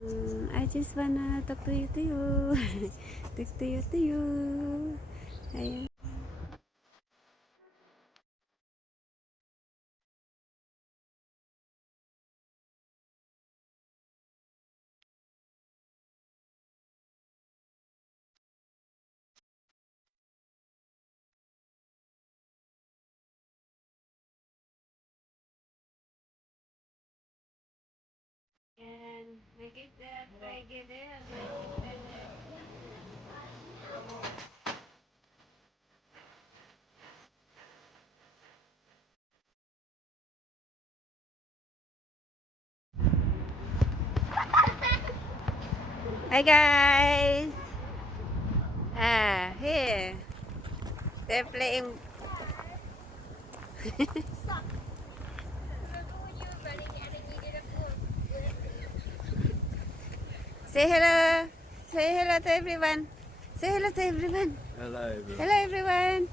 I just wanna talk to you. Talk to you. Ayan. And make it that, make it there. Hi guys. Here. They're playing. Say hello. Say hello to everyone. Say hello to everyone. Hello everyone. Hello everyone.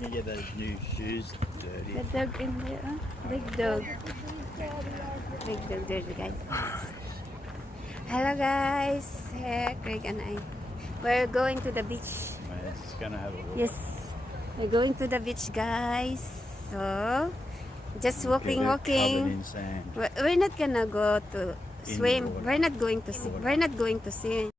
You get those new shoes dirty. The dog in there. Huh? Big dog. Big dog dirty guys. Hello guys. Here, Craig and I. We're going to the beach. We're just gonna have a look. Yes. We're going to the beach guys. So just walking. Covered in sand. We're not gonna go to In swim. the water. We're not going to swim. We're not going to swim.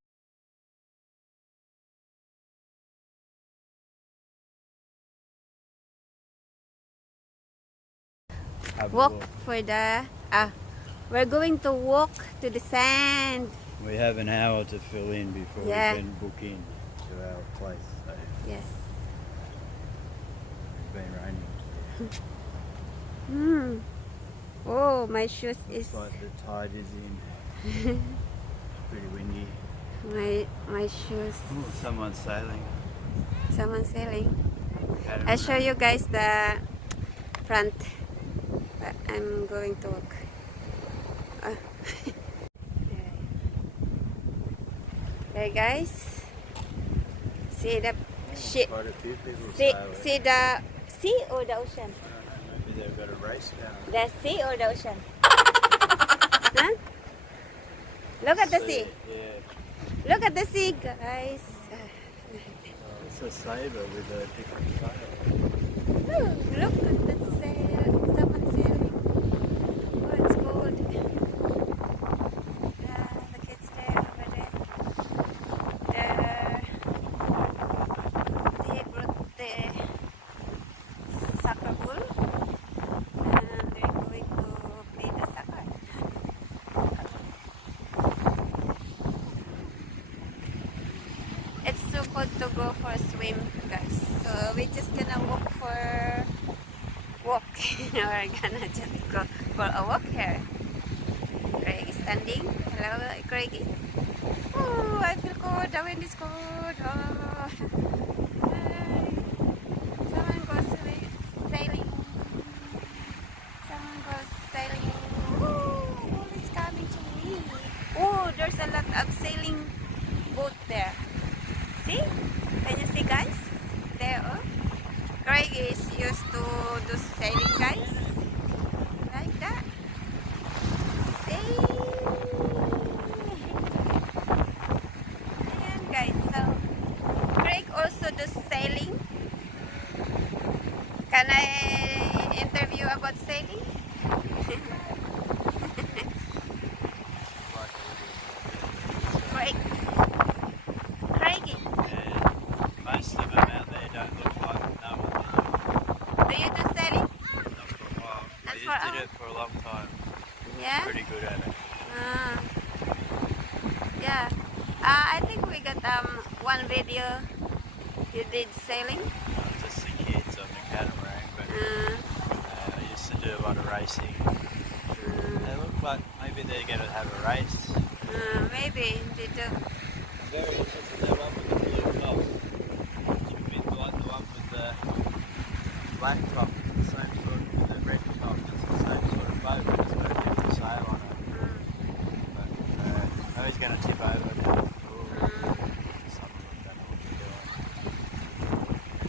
Have a Walk look. for the we're going to walk to the sand. We have an hour to fill in before Yeah. we can book in to our place. So Yes. it's been raining. Oh, my shoes is Looks like the tide is in. Pretty windy. my shoes. Ooh, someone's sailing. Someone selling. Catamaran. I'll show you guys the front. I'm going to walk. There guys. See the ship. Quite a few people See, sailing. see the sea or the ocean? Maybe they've got a race going. The sea or the ocean? Huh? Look at the sea. Yeah. Look at the sea, guys. Oh, it's a sailor with a different sail. Look at the sail. Someone sailing. Oh, it's cold. Yeah, the kids there over there. They brought the soccer ball. And they're going to play the soccer. It's too cold to go for a swim, guys. So we're just gonna walk. We're gonna just go for a walk here. Craig is standing. Hello, Craigie. Oh, I feel cold. The wind is cold. Oh. Hi. Someone goes sailing. Someone goes sailing. Oh, it's coming to me. Oh, there's a lot of sailing boat there. See? Can you see, guys? There, oh. Craig is used to do sailing, guys. Like that. See? Ayan, guys. So, Craig also does sailing. Can I interview about sailing? Craig. Craigie. Most of them out there don't look like no one. Do you do sailing? Not for a while. Not I for just a did it for a long time. Yeah? Pretty good at it. Yeah. I think we got one video you did sailing. Just the kids on the catamaran, but I used to do a lot of racing. They look like maybe they're going to have a race. Maybe they do. Very interesting. That one with the blue top. Should be like the one with the black top. The same sort of, with the red top. It's the same sort of boat, but it's got a different sail on it. But I know he's going to tip over now. Some of them don't know what they're doing.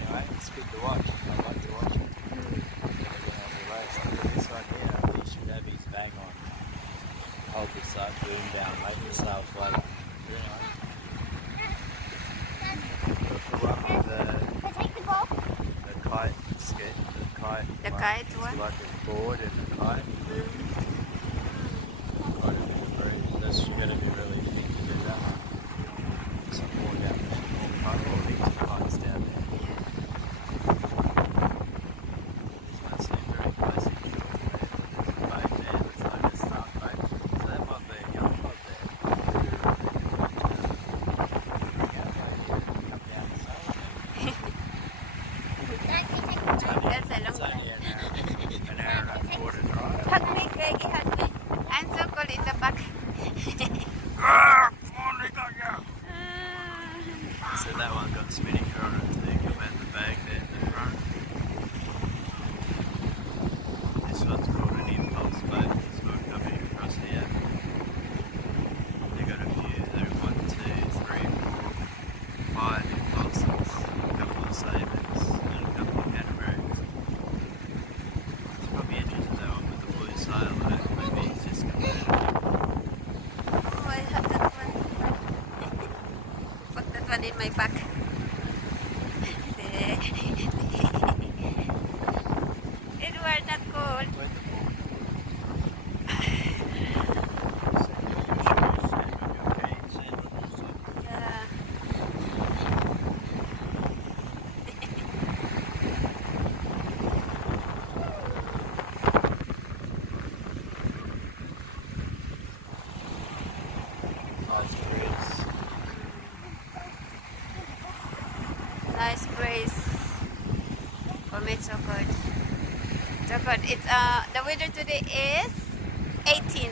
Anyway, it's good to watch. I like to watch it. They're going to have a race. Look at this one here. He should have his bang on. hold this boom down, make the sail flatter. Very nice. The one with the kite skate, The kite it's one? like a board and a kite. Quite a bit of breeze. That's going to be really thick to do that. Some more down there, more puddle or heaps of kites down there. This one seems very close and short there. There's a boat there that's like a staff boat. So that might be a young boat there. Come down the sail. That's a It's long only time. an hour and a quarter drive. Hug me, Craigie, hug me. I'm so cold in the back. So that one got spinnaker on it too. Got about the bag there at the front. This one's called an impulse boat. This one coming across here. They got a few. There are 1, 2, 3, 4, 5 impulses, a couple of sailboats, and a couple of catamarans. It's probably interesting that one with the blue sail on it. Maybe he's just got that. Oh, I have that one. Put that one in my back. Edward, not cold. Yeah. Nice breeze. For me, it's so good. So good. It's the weather today is 18.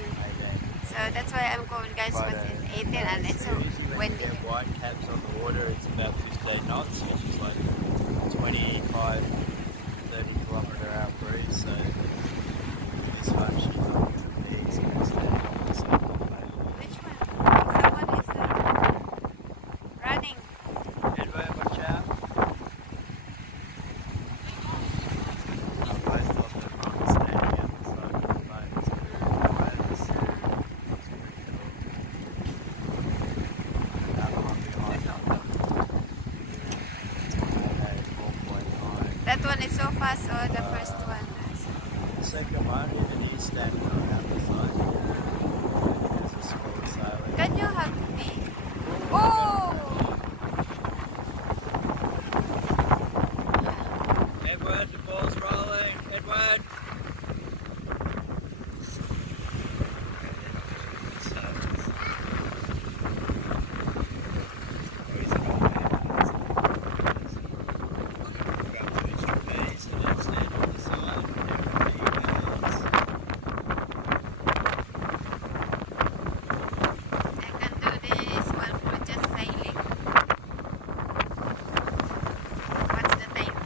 So that's why I'm cold, guys. Because it's 18 and it's so windy. White caps on the water, it's about 15 knots, which is like 25, 30 kilometre hour breeze. So this one should be easy to stand on the side of the boat. Which one? Someone is running. Edward, watch out. Both of them are standing at the side of the boat. It's pretty quiet. It's pretty cool. Another one behind them. It's 4.9. That one is so fast, or the first one? The second one, even he's standing around the side. There's a smaller sail. Can you hug me? Oh! Edward, the ball's rolling. Edward! I can do this while we're just sailing. What's the time?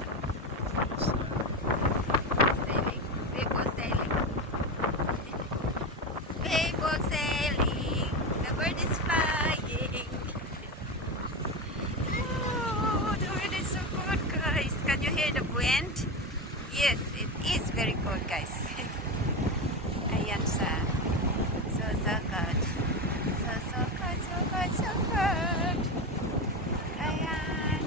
Sailing? People sailing. People sailing. The bird is flying. Oh, the wind is so cold, guys. Can you hear the wind? Yes, it is very cold, guys. Ayan siya. So good. So good. Ayan.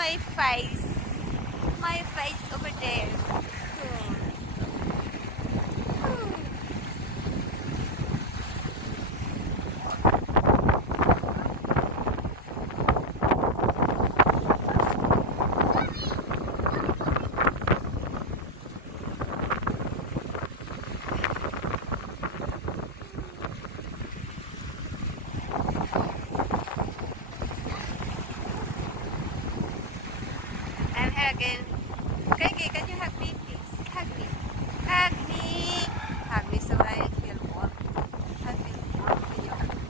my face. My face over there. Cool. Ooh. I'm here again. Okay, can you hug me, please? Hug me. Hug me. Hug me so I feel warm. I feel warm when you hug me.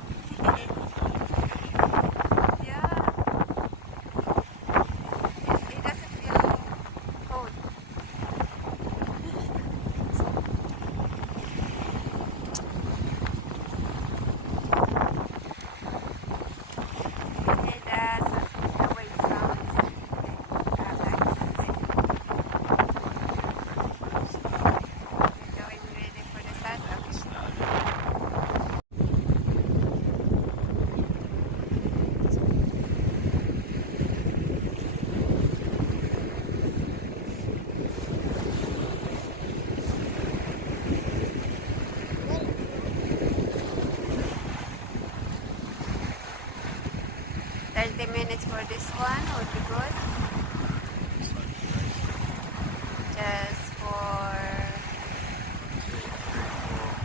Yeah. It doesn't feel cold. And the wave sounds nice. We're going ready for the sunrise. Minutes for this one would be good. Just for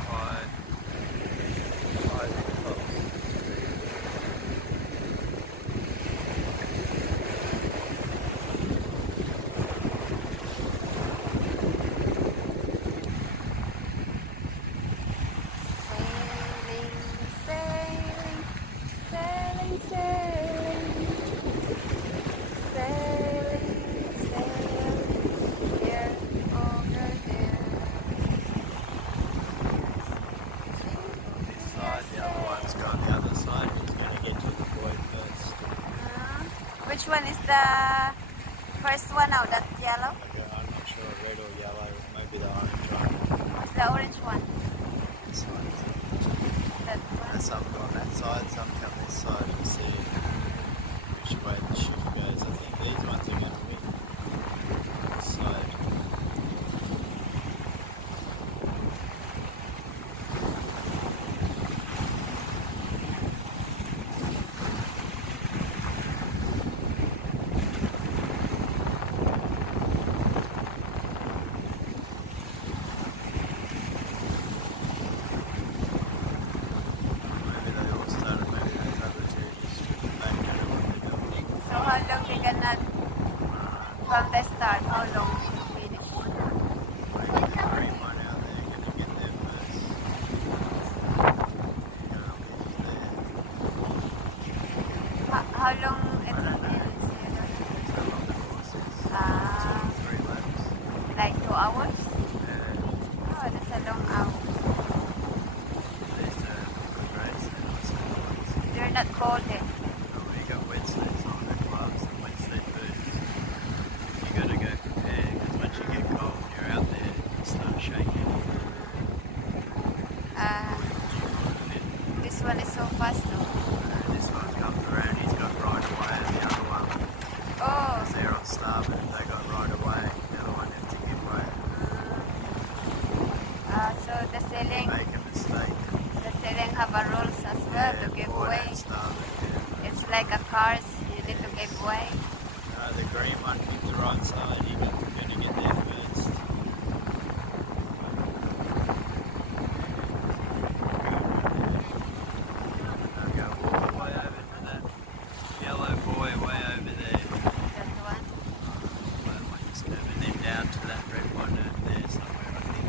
5 which one is the first one now? That yellow? I'm not sure, red or yellow, maybe the orange one. What's the orange one? This side. That one? And some go on that side, some come this side. You see which way the shift goes. I think these ones are going to win this side. So how long they cannot from the start? How long to finish? Maybe the green one out there going to get there first. How long it I don't know. finish? It's a long course. It's Ah, 3 laps. like 2 hours? Yeah. Oh, that's a long hour. There's a good race and also ones. They're not cold then. You got wetsuits on, the gloves and wetsuit boots. You got to go prepared because once you get cold and you're out there, you start shaking. This one is so fast though. This one comes around, he's got right away, and the other one, Oh, they're on starboard, they got right away, the other one has to give way. so the sailing, Make a mistake. have a rules as well to give forward way. and starboard, yeah. It's like a cars, you need to give way. The green one hit the right side, you got to get there first. I'll go all the way over to that yellow boy way over there. That one. Well, I just go and then down to that red one over there somewhere, I think.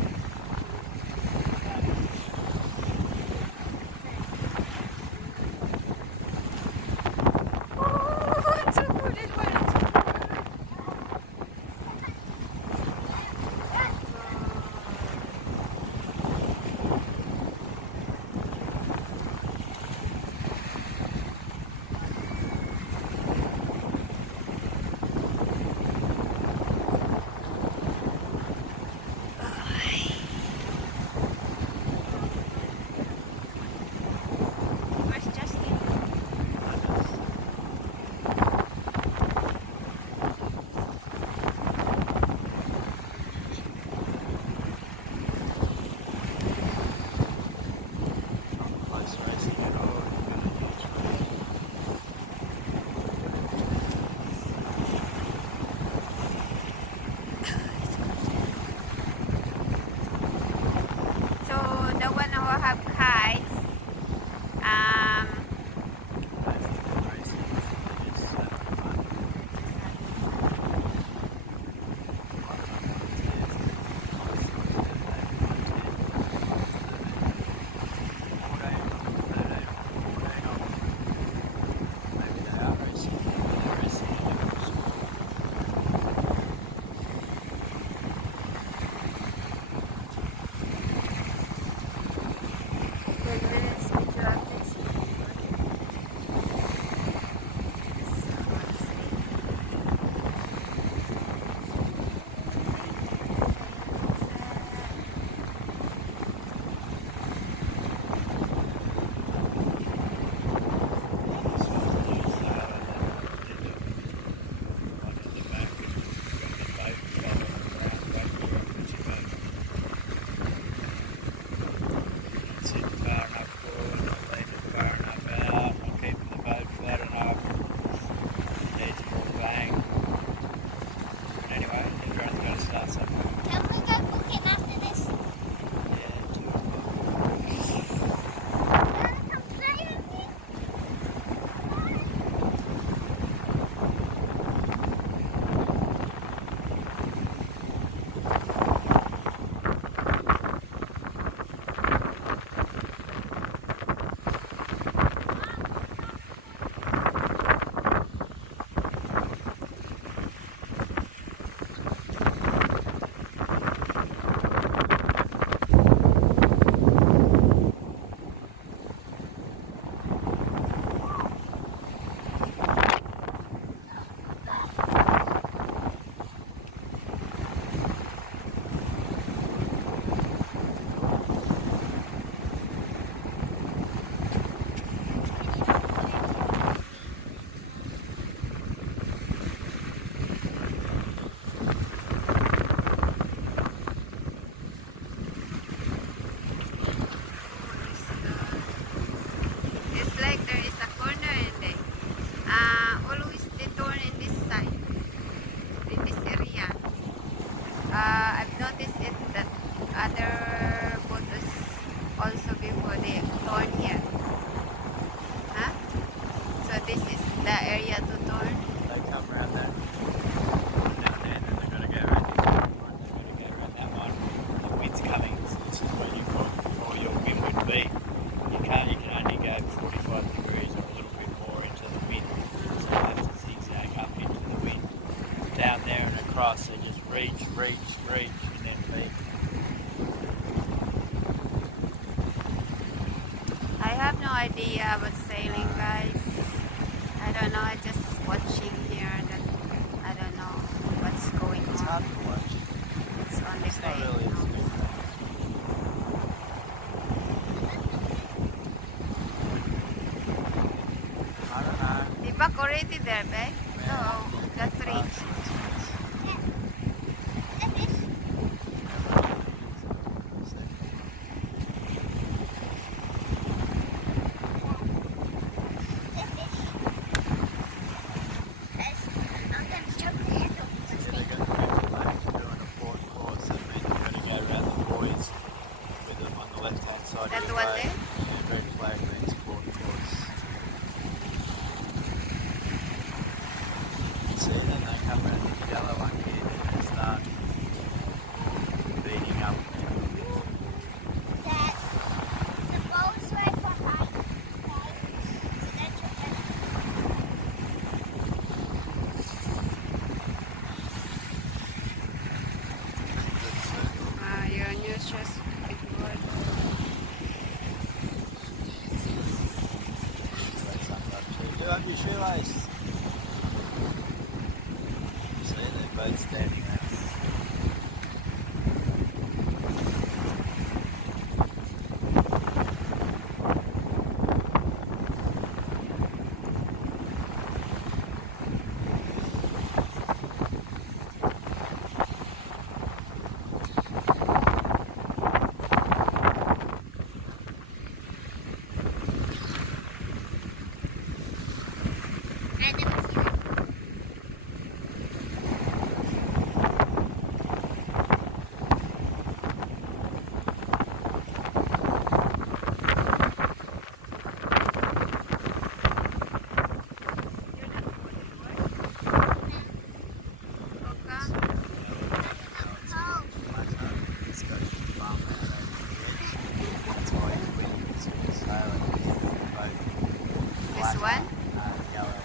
Oh, it's so good, it's good. reach, and then leave. I have no idea about sailing, guys. I don't know. I just watching here. That I don't know what's going It's on. hard to watch. It's only It's not great. really as good. I don't know. Di ba already there, babe? No, that's Fast. reach. That one there? Yeah, red flag means port course. See, then they come around the yellow one here and they start beating up. Your new shoes. Do up your shoelace. See, they're both standing there. This one? Yellow.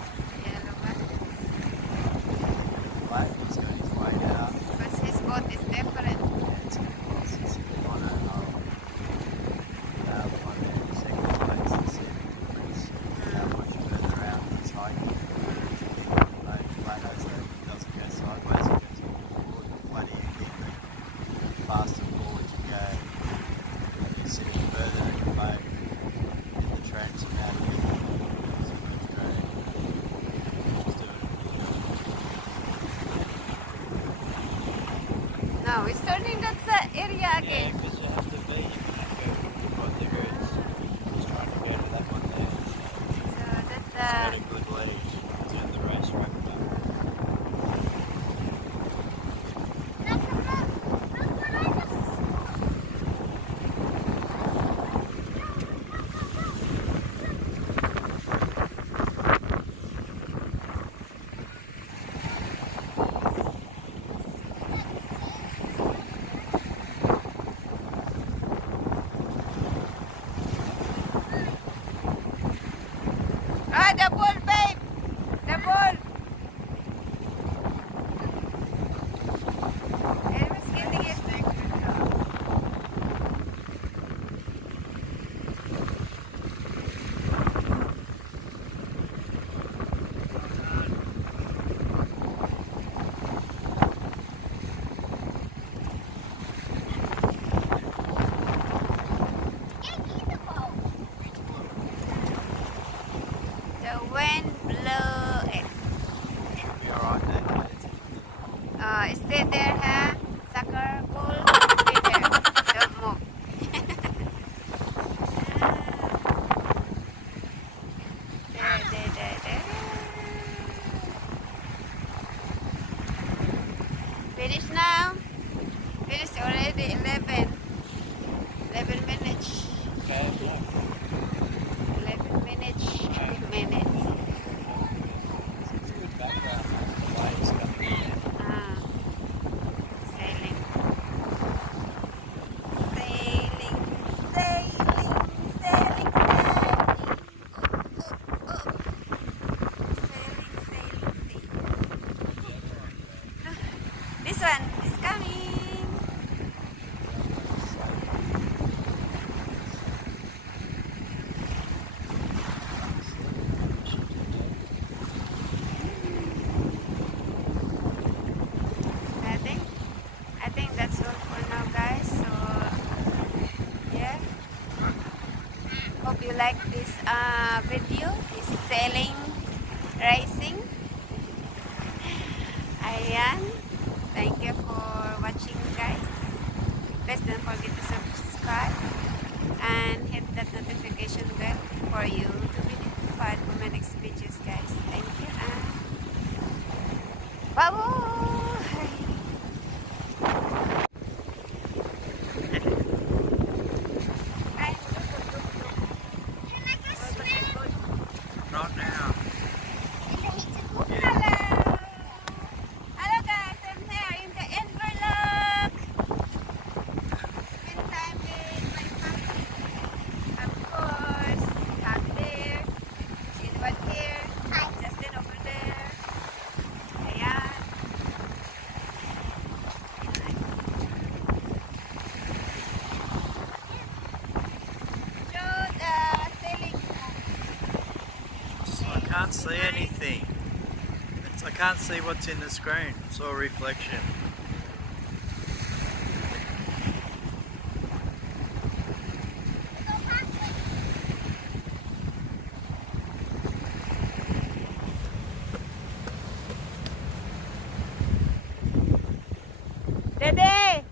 Yellow one? Black, he's got his way out. Because his boat is different. It's on a one there, the second place, the second difference. How much further out he's hiking. Like, flat as it doesn't go sideways, it goes all forward. The flatter you get, the faster forward you go. You're sitting further in the boat, in the transom out of it. It's great. Just do it. No, it's turning that area Yeah, again. because you have to be, you can't go right there. It's trying to go to that one there. So that's It's got a good lead. Turn the race right back. Ah, the ball, babe! The ball! I was getting it. The wind blow it. Should be alright there. Stay there, huh? Sucker ball. Stay there. Don't move. There. Finish now. Finish already. 11 minutes. Okay, yeah. 11 minutes. 2 minutes. It's a good background, the waves coming in there. Sailing. Sailing. Sailing. This one. coming. I think that's all for now, guys. So yeah, hope you like this video, this sailing racing. Ayan, thank you for watching, guys. Please don't forget to subscribe and hit that notification bell for you to be notified for my next videos, guys. Thank you and bye-bye. Not now. Hello! Hello guys, I'm here in the Inverlock. Spend time with my family. Of course, Happy there. Silvan here. Justin over there. Ayan. So the sailing I can't see anything. I can't see what's in the screen. It's all reflection. Dede!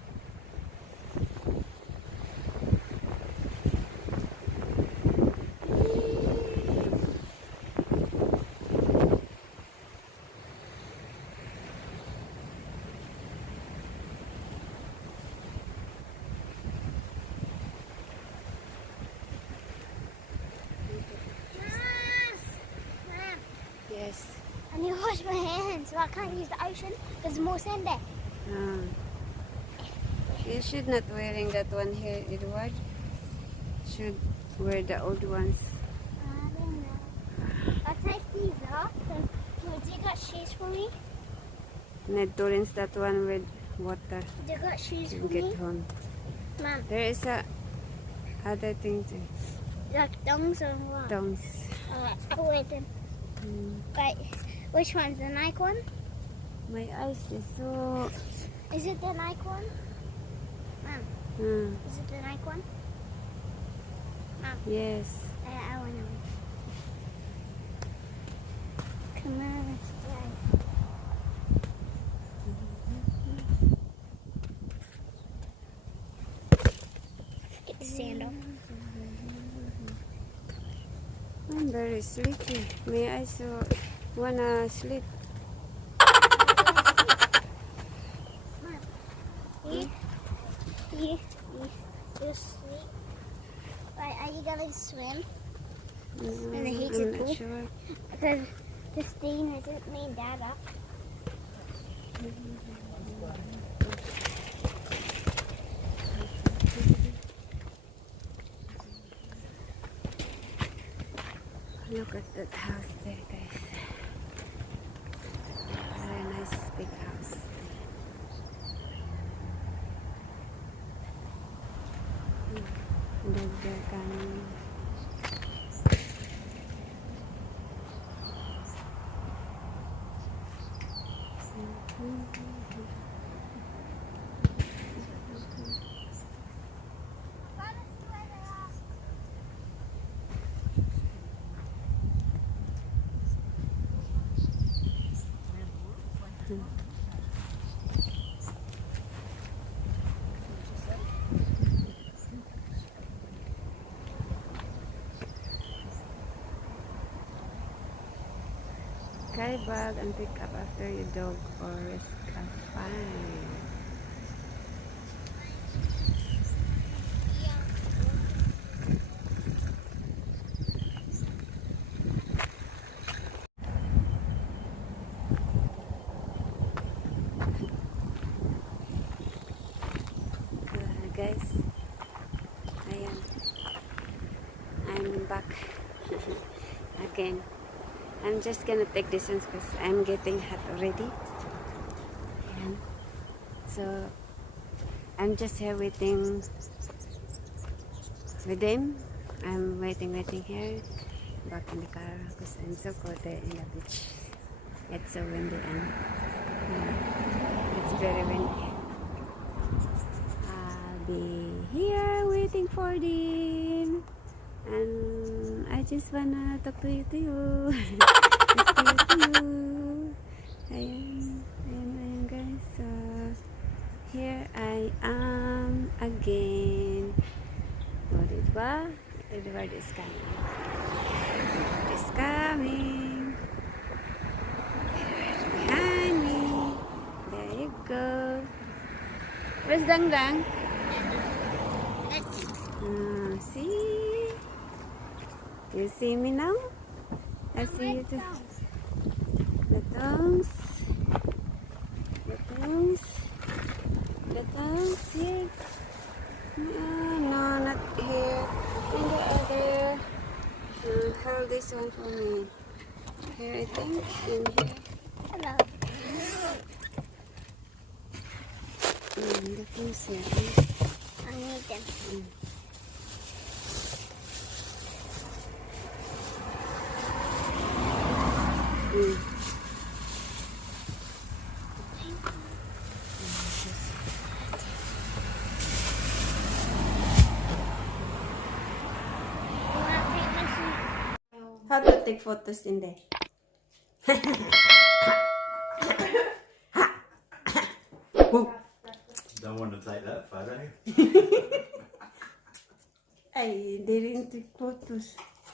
Yes. I need to wash my hands, so I can't use the ocean. There's more sand there. You should not wearing that one here, Edward. Should wear the old ones. I don't know. I'll take these off. So, you got shoes for me? Need to rinse that one with water You got shoes for and get me? home. Mom, There is a other thing too. like dongs or what? Tongs. I'll wear them. Right, which one's the Nike one? My eyes is so. Is it the Nike one? Mom, is it the Nike one? Mom, Yes. I want to. Come on, let's go. Get the sand off. I'm very sleepy. My eyes so wanna sleep. You sleep. Right, are you going to swim? In the I'm heated not pool? sure. Because Christine hasn't made that up. Look at that house there, guys. Very nice big house. Dagdagan. Carry bag and pick up after your dog or risk a fine. Guys, ayan, I'm back again. I'm just gonna take this one because I'm getting hot already. Ayan. So So I'm just here waiting with him. I'm waiting here back in the car because I'm so cold there in the beach. It's so windy and it's very windy. I'll be here waiting for them, and I just wanna talk to you. Talk to you. Ayan guys. So here I am again. Oh, diba? Edward is coming. Edward is coming. Edward behind me. There you go. Where's Dang Dang? See? You see me now? I see you too. The tongues. Here. No, not here. In the other. Hold this one for me. Here, I think. In here. Hello. The things here. I need them. How to take photos in there? Don't want to take that photo. I didn't take photos.